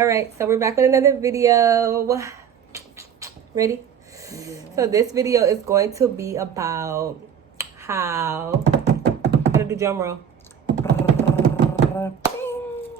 All right, so we're back with another video. Ready? Yeah. So this video is going to be about how to do drum roll.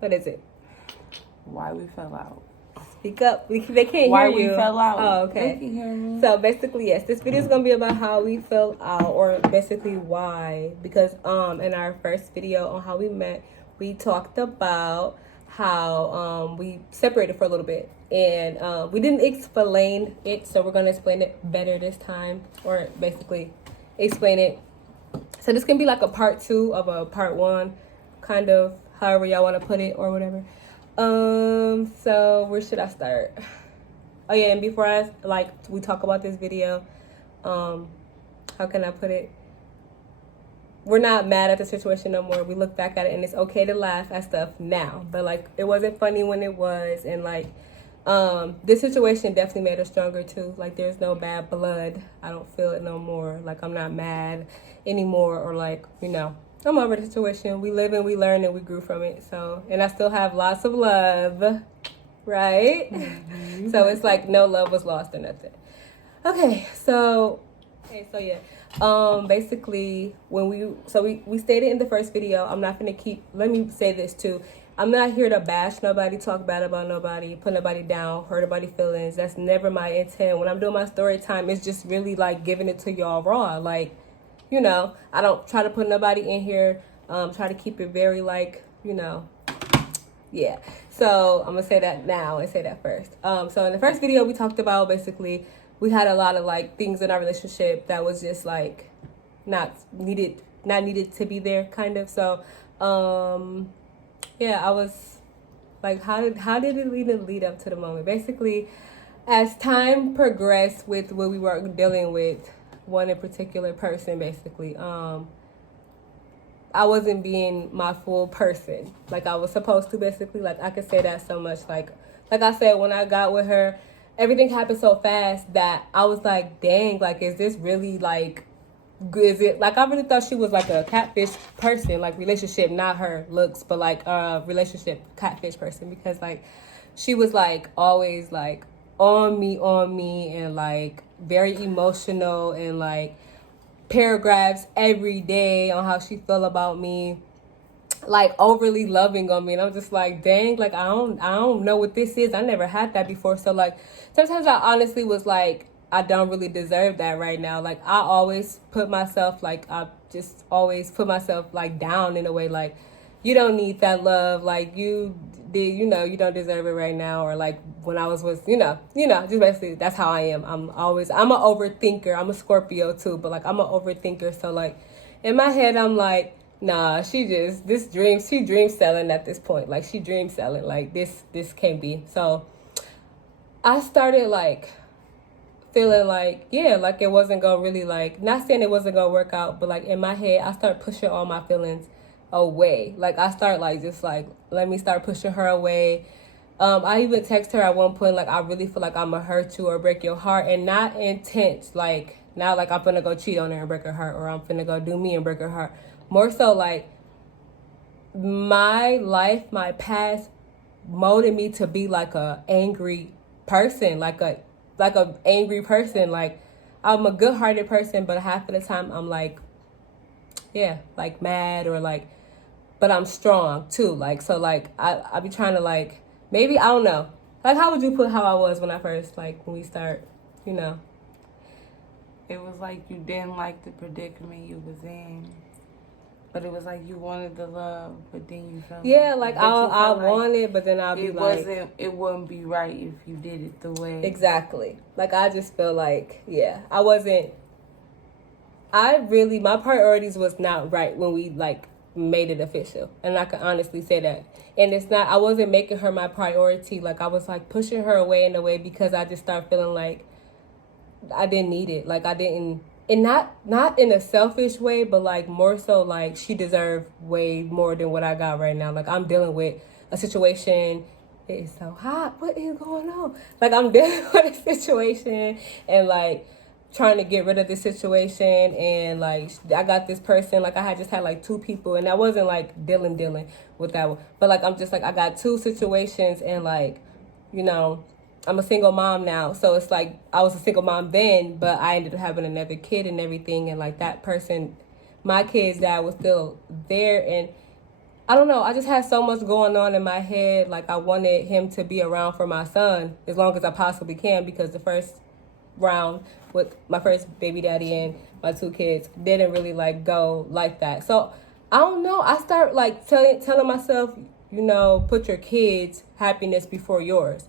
What is it? Why we fell out. Speak up. They can't hear you. Why we fell out. Oh, okay. They can hear me. So basically, yes, this video is gonna be about how we fell out, or basically why. Because in our first video on how we met, we talked about how we separated for a little bit, and we didn't explain it, so we're gonna explain it better this time, or basically explain it. So this can be like a part 2 of a part 1, kind of, however y'all want to put it or whatever. So where should I start? Oh yeah, and before we talk about this video, how can I put it? We're not mad at the situation no more. We look back at it and it's okay to laugh at stuff now. But like, it wasn't funny when it was, and like, this situation definitely made us stronger too. Like, there's no bad blood. I don't feel it no more. Like, I'm not mad anymore, or like, I'm over the situation. We live and we learn and we grew from it. So, and I still have lots of love, right? Mm-hmm. So it's like no love was lost or nothing. Okay, so yeah. Basically, when we stated in the first video, I'm not gonna let me say this too. I'm not here to bash nobody, talk bad about nobody, put nobody down, hurt nobody's feelings. That's never my intent. When I'm doing my story time, it's just really like giving it to y'all raw. Like, I don't try to put nobody in here. Try to keep it very like, yeah. So I'm gonna say that now and say that first. So in the first video, we talked about basically we had a lot of like things in our relationship that was just like not needed to be there, kind of. So yeah, I was like, how did it even lead up to the moment? Basically, as time progressed with what we were dealing with, one in particular person, basically, I wasn't being my full person like I was supposed to, basically. Like, I could say that so much. Like I said, when I got with her, everything happened so fast that I was like, dang, like, is this really like, is it like, I really thought she was like a catfish person, like relationship, not her looks, but like a relationship catfish person, because like she was like always like on me and like very emotional, and like paragraphs every day on how she felt about me, like overly loving on me. And I'm just like, dang, like I don't know what this is. I never had that before. So like sometimes I honestly was like, I don't really deserve that right now. Like, I always put myself like down in a way, like, you don't need that love, like you don't deserve it right now. Or like when I was with just basically that's how I am. I'm an overthinker. I'm a Scorpio too, but like I'm an overthinker. So like in my head I'm like, nah, she dream selling at this point. Like, she dream selling, like this can't be. So I started like feeling like, yeah, like it wasn't gonna really, like, not saying it wasn't gonna work out, but like in my head I started pushing all my feelings away. Like, I start like, just like, let me start pushing her away. I even text her at one point, like, I really feel like I'm gonna hurt you or break your heart, and not intense, like, not like I'm gonna go cheat on her and break her heart, or I'm finna go do me and break her heart. More so like my life, my past molded me to be like a angry person, like a angry person. Like, I'm a good-hearted person, but half of the time I'm like, yeah, like mad, or like, but I'm strong too. Like, so like I be trying to like, maybe, I don't know, like, how would you put how I was when I first, like, when we start, It was like you didn't like the predicament you was in, but it was like you wanted the love, but then you felt like I want it, but then I'll be like, it wouldn't be right if you did it the way. Exactly. Like, I just feel like, yeah, my priorities was not right when we like made it official, and I can honestly say that. And it's not, I wasn't making her my priority. Like, I was like pushing her away in a way, because I just started feeling like I didn't need it. Like, I didn't. And not in a selfish way, but like more so like she deserved way more than what I got right now. Like, I'm dealing with a situation. It is so hot. What is going on? Like, I'm dealing with a situation, and like trying to get rid of this situation, and like I got this person, like I had just had like two people, and I wasn't like dealing with that one, but like I'm just like I got two situations, and like, you know, I'm a single mom now, so it's like I was a single mom then, but I ended up having another kid and everything, and like that person, my kid's dad was still there, and I don't know, I just had so much going on in my head. Like I wanted him to be around for my son as long as I possibly can, because the first round with my first baby daddy and my two kids didn't really like go like that. So I don't know, I start like telling myself, you know, put your kids' happiness before yours.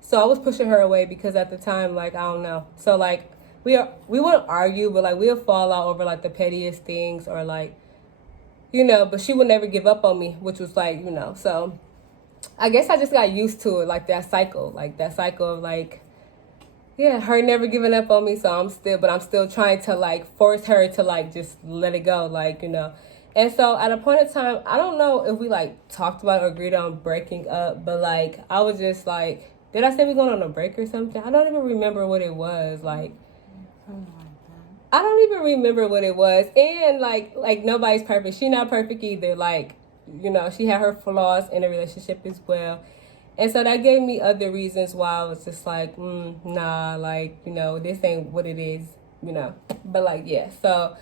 So I was pushing her away because at the time, like, I don't know. So like we wouldn't argue, but like we'll fall out over like the pettiest things, or like, you know, but she would never give up on me, which was like, you know, so I guess I just got used to it, like that cycle of like, yeah, her never giving up on me. So I'm still trying to like force her to like just let it go, like, you know. And so at a point in time, I don't know if we like talked about or agreed on breaking up, but like I was just like, did I say we going on a break or something? I don't even remember what it was. Like, Something like that. I don't even remember what it was. And like nobody's perfect. She not perfect either. Like, you know, she had her flaws in a relationship as well. And so that gave me other reasons why I was just like, nah, like, you know, this ain't what it is, you know. But like, yeah. So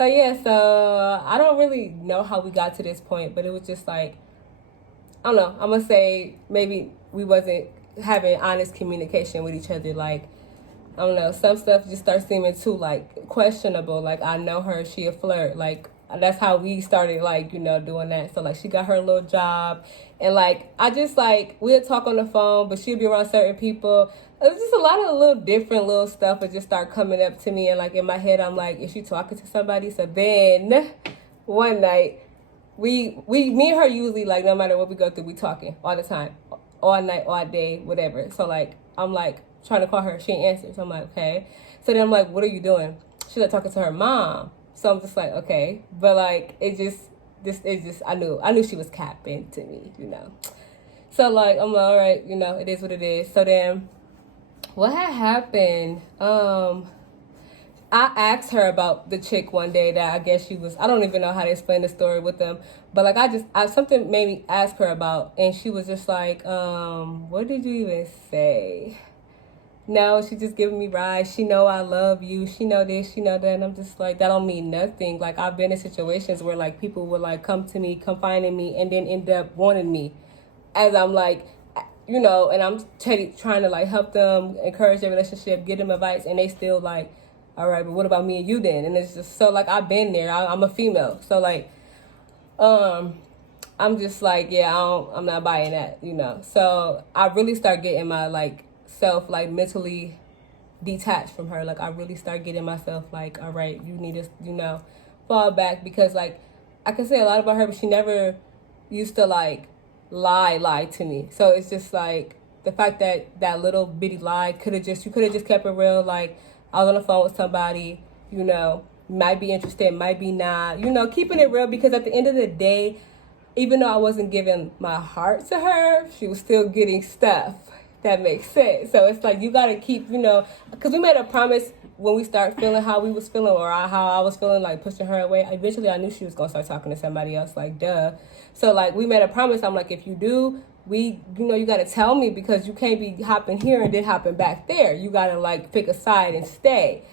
yeah, so I don't really know how we got to this point, but it was just like, I don't know, I'm gonna say maybe we wasn't having honest communication with each other. Like, I don't know, some stuff just starts seeming too like questionable. Like, I know her, she a flirt. Like, that's how we started, like, you know, doing that. So like she got her little job, and like I just like we'd talk on the phone, but she'd be around certain people. It was just a lot of little different little stuff that just start coming up to me, and like in my head I'm like, is she talking to somebody? So then one night me and her usually, like, no matter what we go through, we talking all the time, all night, all day, whatever. So like I'm like trying to call her, she ain't answer. So I'm like, okay. So then I'm like, what are you doing? She's like talking to her mom. So I'm just like, okay. But like it just I knew she was capping to me, you know. So like I'm like, all right, you know, it is what it is. So then what had happened, I asked her about the chick one day that I guess she was, I don't even know how to explain the story with them, but like something made me ask her about, and she was just like, what did you even say? No, she just giving me rides. She know I love you. She know this, she know that. And I'm just like, that don't mean nothing. Like, I've been in situations where like people would like come to me, confide in me, and then end up wanting me, as I'm like, you know, and I'm trying to like help them, encourage their relationship, give them advice, and they still like, all right, but what about me and you then? And it's just so like I've been there. I'm a female, so like, I'm just like, yeah, I'm not buying that, you know. So I really start getting my like self like mentally detached from her. Like I really start getting myself like, all right, you need to, you know, fall back, because like I can say a lot about her, but she never used to like lie to me. So it's just like the fact that that little bitty lie you could have just kept it real. Like, I was on the phone with somebody, you know, might be interested, might be not, you know, keeping it real, because at the end of the day, even though I wasn't giving my heart to her, she was still getting stuff. That makes sense. So it's like you gotta keep, you know, because we made a promise when we start feeling how we was feeling, or how I was feeling, like pushing her away. Eventually I knew she was gonna start talking to somebody else, like duh. So like we made a promise. I'm like, if you do, you know, you gotta tell me, because you can't be hopping here and then hopping back there. You gotta like pick a side and stay.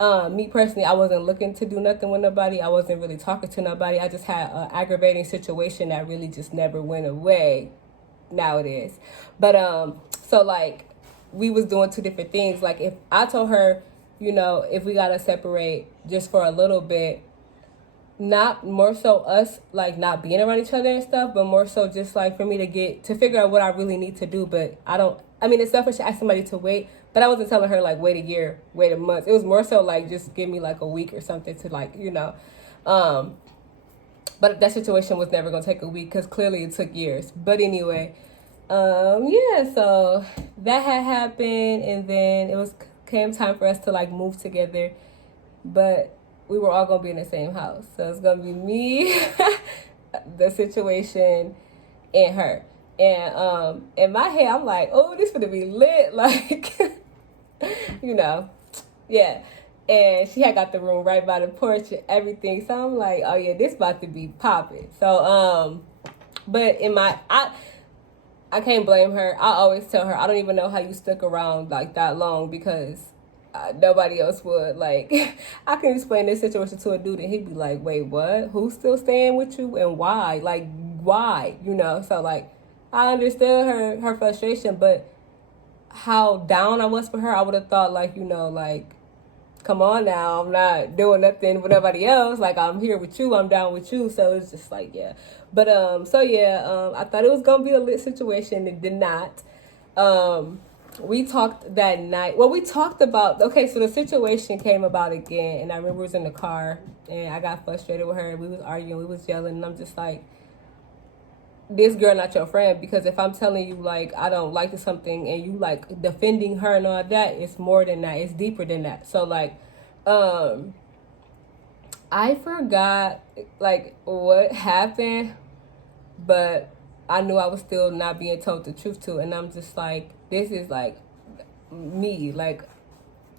Me personally, I wasn't looking to do nothing with nobody. I wasn't really talking to nobody. I just had an aggravating situation that really just never went away. Now it is. But so like we was doing two different things. Like if I told her, you know, if we gotta separate just for a little bit, not more so us like not being around each other and stuff, but more so just like for me to figure out what I really need to do. But it's selfish to ask somebody to wait, but I wasn't telling her like wait a year, wait a month. It was more so like just give me like a week or something to like, you know. But that situation was never gonna take a week, because clearly it took years. But anyway, yeah, so that had happened, and then came time for us to like move together, but we were all gonna be in the same house. So it's gonna be me, the situation, and her. And in my head, I'm like, oh, this gonna be lit, like. you know, yeah. And she had got the room right by the porch and everything. So I'm like, oh yeah, this about to be popping. So, but I can't blame her. I always tell her, I don't even know how you stuck around like that long because nobody else would. Like, I can explain this situation to a dude and he'd be like, wait, what? Who's still staying with you and why? Like, why? You know? So, like, I understood her frustration, but how down I was for her, I would have thought, like, you know, like, come on now, I'm not doing nothing with nobody else. Like, I'm here with you, I'm down with you. So it's just like, yeah. But so yeah, I thought it was gonna be a lit situation. It did not. We talked that night. Well, we talked about, okay, so the situation came about again, and I remember we was in the car and I got frustrated with her. We was arguing, we was yelling, and I'm just like, this girl not your friend, because if I'm telling you like I don't like something and you like defending her and all that, it's more than that, it's deeper than that. So like I forgot like what happened, but I knew I was still not being told the truth to, and I'm just like, this is like me, like,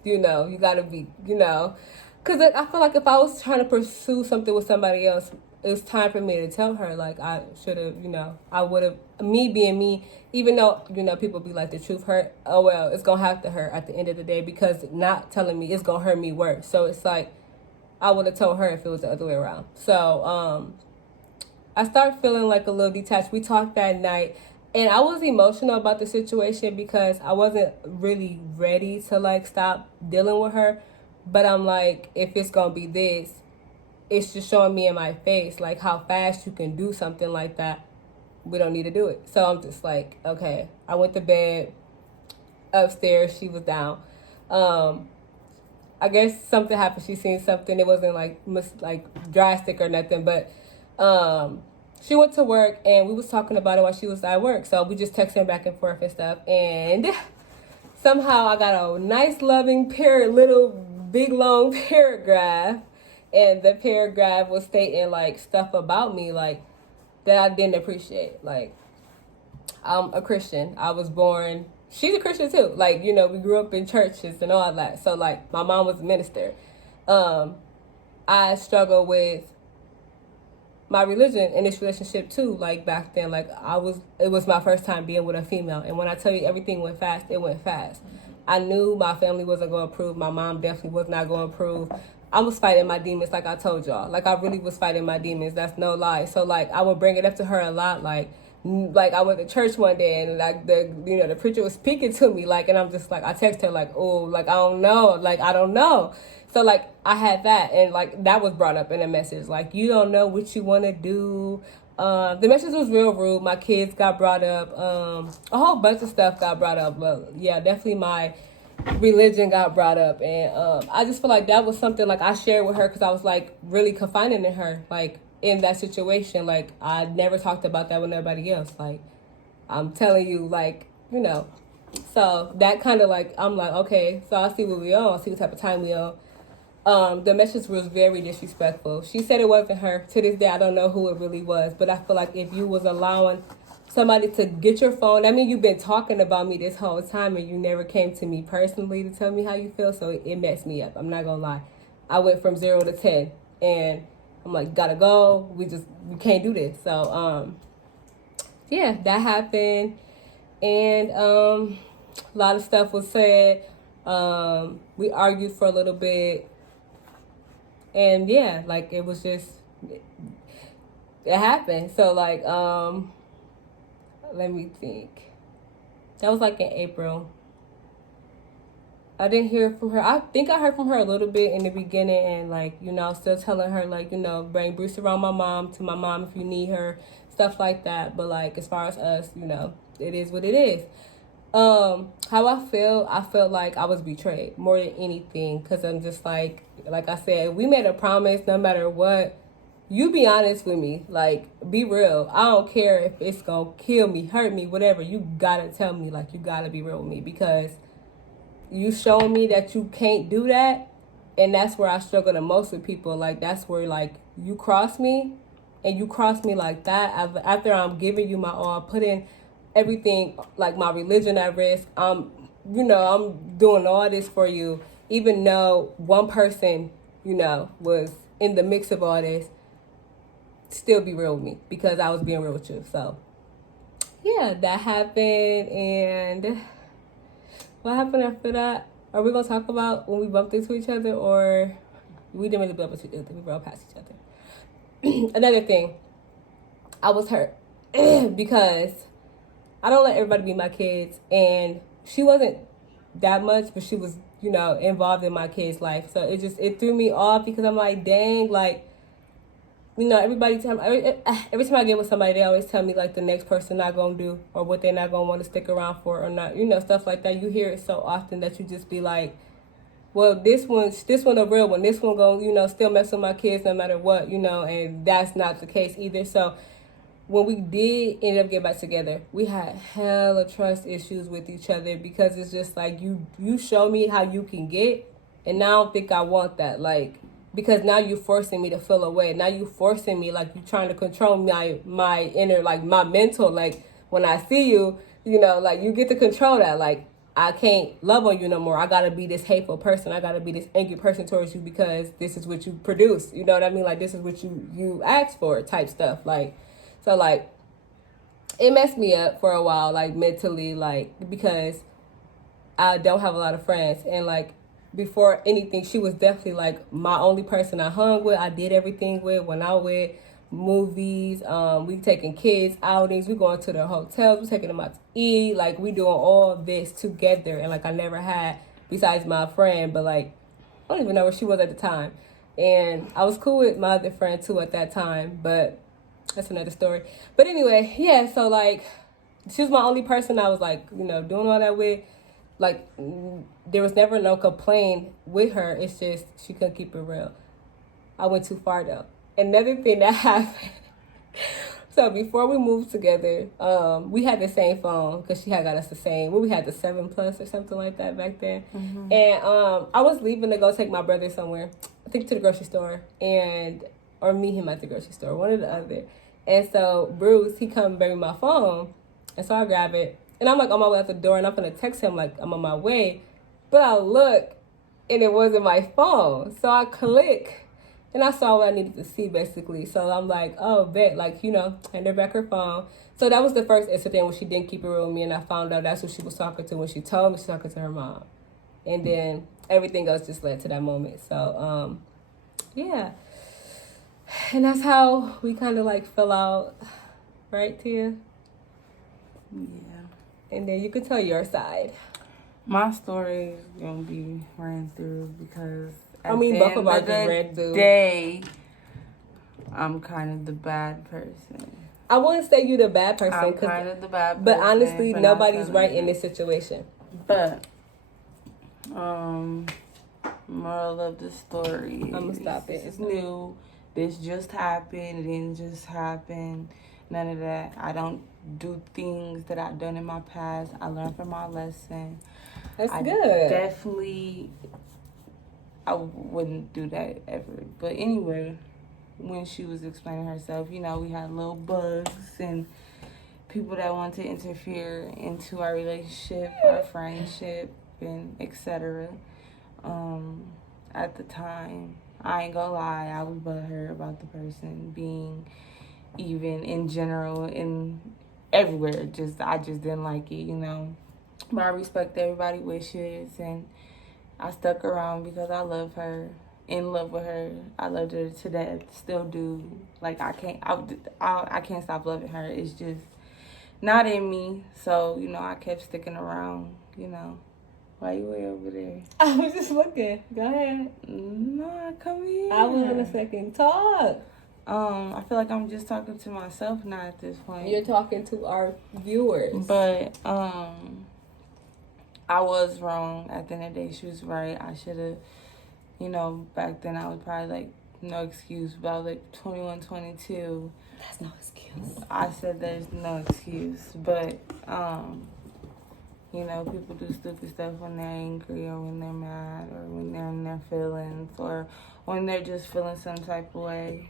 you know, you gotta be, you know, because I feel like if I was trying to pursue something with somebody else, it was time for me to tell her, like, I should have, you know, I would have, me being me, even though, you know, people be like, the truth hurt, oh well, it's gonna have to hurt at the end of the day, because not telling me, it's gonna hurt me worse. So it's like, I would have told her if it was the other way around. So I started feeling like a little detached. We talked that night, and I was emotional about the situation because I wasn't really ready to like stop dealing with her. But I'm like, if it's gonna be this, it's just showing me in my face like how fast you can do something like that. We don't need to do it. So I'm just like, okay. I went to bed. Upstairs, she was down. I guess something happened. She seen something. It wasn't like drastic or nothing, but she went to work and we was talking about it while she was at work. So we just texting back and forth and stuff. And somehow I got a nice loving little big long paragraph, and the paragraph was stating like stuff about me like that I didn't appreciate. Like, I'm a Christian. I was born. She's a Christian too. Like, you know, we grew up in churches and all that. So like my mom was a minister. I struggle with my religion in this relationship too. Like back then, like it was my first time being with a female. And when I tell you everything went fast, it went fast. I knew my family wasn't going to approve. My mom definitely was not going to approve. I was fighting my demons, like I told y'all. Like, I really was fighting my demons. That's no lie. So, like, I would bring it up to her a lot. Like I went to church one day and, like, the preacher was speaking to me. Like, and I'm just, like, I text her, like, oh, like, I don't know. Like, I don't know. So, like, I had that. And, like, that was brought up in a message. Like, you don't know what you want to do. The message was real rude. My kids got brought up. A whole bunch of stuff got brought up. But, yeah, definitely my religion got brought up, and I just feel like that was something like I shared with her because I was like really confiding in her, like in that situation. Like, I never talked about that with nobody else. Like, I'm telling you, like, you know. So that kind of like, I'm like, okay, so I see what we on, I see what type of time we on. The message was very disrespectful. She said it wasn't her. To this day, I don't know who it really was, but I feel like if you was allowing somebody to get your phone, I mean, you've been talking about me this whole time and you never came to me personally to tell me how you feel, so it messed me up. I'm not gonna lie. I went from 0 to 10 and I'm like, gotta go. We can't do this. So yeah, that happened, and a lot of stuff was said. We argued for a little bit, and yeah, like it was just, it happened. So like let me think. That was like in April. I didn't hear from her. I think I heard from her a little bit in the beginning, and like, you know, still telling her like, you know, bring Bruce around my mom if you need her, stuff like that. But like, as far as us, you know, it is what it is. How I felt like I was betrayed more than anything, because I'm just like I said, we made a promise, no matter what, you be honest with me, like, be real. I don't care if it's gonna kill me, hurt me, whatever. You gotta tell me, like, you gotta be real with me, because you showing me that you can't do that. And that's where I struggle the most with people. Like, that's where, like, you cross me, and you cross me like that after I'm giving you my all, putting everything, like my religion at risk. I'm you know, I'm doing all this for you, even though one person, you know, was in the mix of all this, still be real with me because I was being real with you. So, yeah, that happened. And what happened after that? Are we going to talk about when we bumped into each other, or we didn't really bump into each other? We rode past each other. Another thing, I was hurt because I don't let everybody be my kids, and she wasn't that much, but she was, you know, involved in my kid's life. So it threw me off because I'm like, dang, like, you know, every time I get with somebody, they always tell me like the next person not gonna do or what they're not gonna want to stick around for or not, you know, stuff like that. You hear it so often that you just be like, well, this one a real one. This one gonna, you know, still mess with my kids no matter what, you know, and that's not the case either. So when we did end up getting back together, we had hella trust issues with each other because it's just like you show me how you can get, and I don't think I want that. Like, because now you're forcing me to feel away. Now you forcing me, like, you trying to control my inner, like, my mental. Like, when I see you, you know, like, you get to control that. Like, I can't love on you no more. I gotta be this hateful person. I gotta be this angry person towards you because this is what you produce. You know what I mean? Like, this is what you asked for, type stuff. Like, so, like, it messed me up for a while, like, mentally, like, because I don't have a lot of friends. And, like, before anything, she was definitely, like, my only person I hung with. I did everything with, went out with, movies, we taking kids outings, we going to the hotels, we taking them out to eat, like, we doing all this together. And, like, I never had, besides my friend, but, like, I don't even know where she was at the time. And I was cool with my other friend, too, at that time, but that's another story. But anyway, yeah, so, like, she was my only person I was, like, you know, doing all that with. Like, there was never no complaint with her. It's just she couldn't keep it real. I went too far, though. Another thing that happened. So before we moved together, we had the same phone because she had got us the same. We had the 7 Plus or something like that back then. Mm-hmm. And I was leaving to go take my brother somewhere. I think to the grocery store, or meet him at the grocery store, one or the other. And so Bruce, he come bring my phone, and so I grab it. And I'm, like, on my way out the door, and I'm going to text him, like, I'm on my way. But I look, and it wasn't my phone. So I click, and I saw what I needed to see, basically. So I'm like, oh, bet. Like, you know, hand her back her phone. So that was the first incident when she didn't keep it real with me, and I found out that's who she was talking to when she told me she was talking to her mom. And then everything else just led to that moment. So, yeah. And that's how we kind of, like, fell out. Right, Tia? Yeah. And then you could tell your side. My story is gonna be ran through because both of ours ran through. Day, I'm kind of the bad person. I wouldn't say you the bad person. I'm kind of the bad person. But honestly, nobody's right in this situation. But, moral of the story. I'm gonna stop it. It's new. This just happened. It didn't just happen. None of that. I don't do things that I've done in my past. I learned from my lesson. That's good. Definitely, I wouldn't do that ever. But anyway, when she was explaining herself, you know, we had little bugs and people that want to interfere into our relationship, our friendship, and etc. At the time, I ain't gonna lie, I was butthurt about the person being even in general in everywhere. I just didn't like it, you know. But I respect everybody's wishes, and I stuck around because I love her, in love with her. I loved her to death, still do. Like, I can't stop loving her. It's just not in me. So, you know, I kept sticking around, you know. Why you way over there? I was just looking. Go ahead. No, come here. I was in a second. Talk. I feel like I'm just talking to myself now at this point. You're talking to our viewers. But, I was wrong. At the end of the day, she was right. I should have, you know, back then I was probably like, no excuse. But I was like 21, 22. That's no excuse. I said there's no excuse. But, you know, people do stupid stuff when they're angry or when they're mad or when they're in their feelings or when they're just feeling some type of way.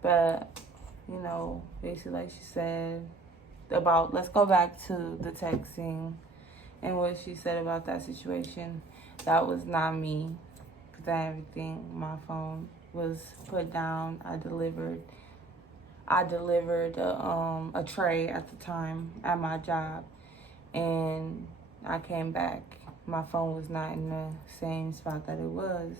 But, you know, basically like she said about, let's go back to the texting. and what she said about that situation, that was not me. That everything, my phone was put down. I delivered a tray at the time at my job, and I came back. My phone was not in the same spot that it was.